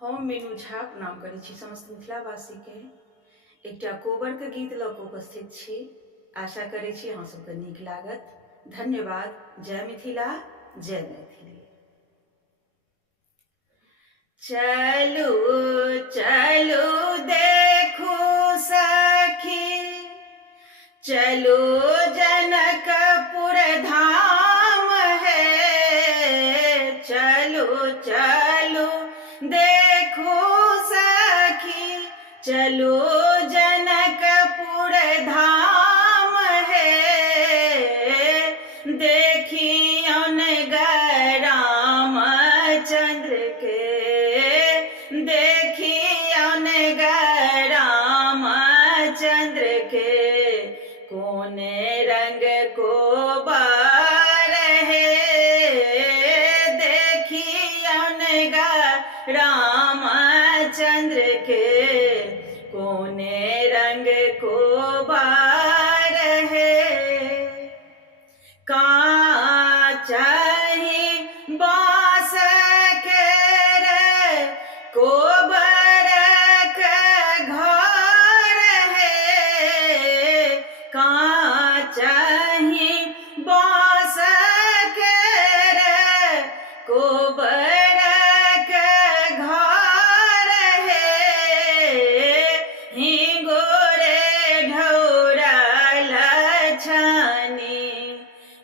हम मीनू झा प्रणाम करै छी समस्त मिथिलावासी के एकटा कोबर के गीत लऽ कऽ उपस्थित छी। आशा करै छी अहाँ सबके नीक लागत। धन्यवाद। जय मिथिला, जय मैथिली। चलू चलू देखू सखी, चलू जनकपुर धाम है। चलू चलू देखू सखी, चलू जनकपुर धाम है। देखियौन रामचंद्र के, देखियौन रामचंद्र के, कोने रंग को बार है। देखियौन रामचंद्र के, कोने रंग को बार है। काचहि बाँस केरे कोबर के घर है। काचहि बाँस केरे कोबर के घर है। हिंगोरे ढौरल छानी,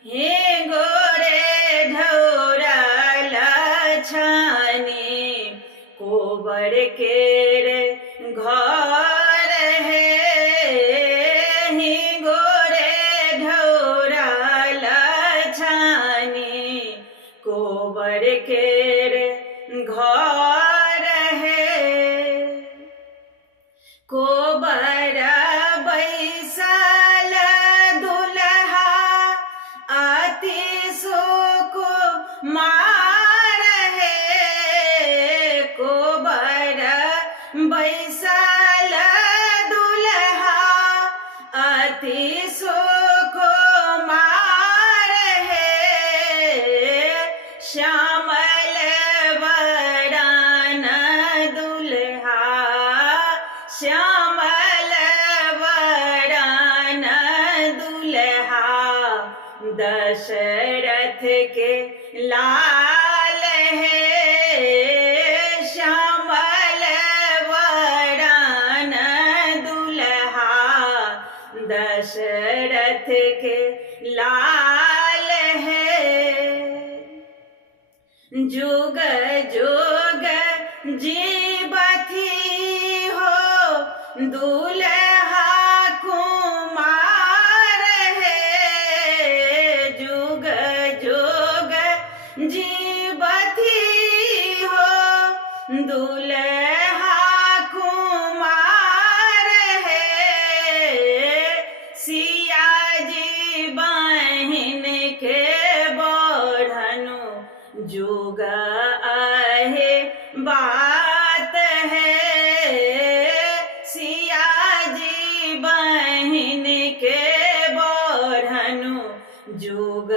हिंगोरे ढौरल छानी, कोबर केर घर है। हिंगोरे ढौरल छानी, कोबर केर घर है। कोबर बैसल दुल्हा अति सुकुमार है। कोबर बैसल दुल्हा अति सुकुमार है। श्यामल वरण दुल्हा, श्यामल वरण दुल्हा, दशरथ के लाल है। श्यामल वरण दुल्हा, दशरथ के लाल है। जुग जुग जीवथी हो दुल्हा कुमार है। जुग जुग जीवथी हो दुल्हा कुमार है। सिया जी बहिन के बढ़नु जुग आहे बात है। सिया जी बहिन के बढ़नु जुग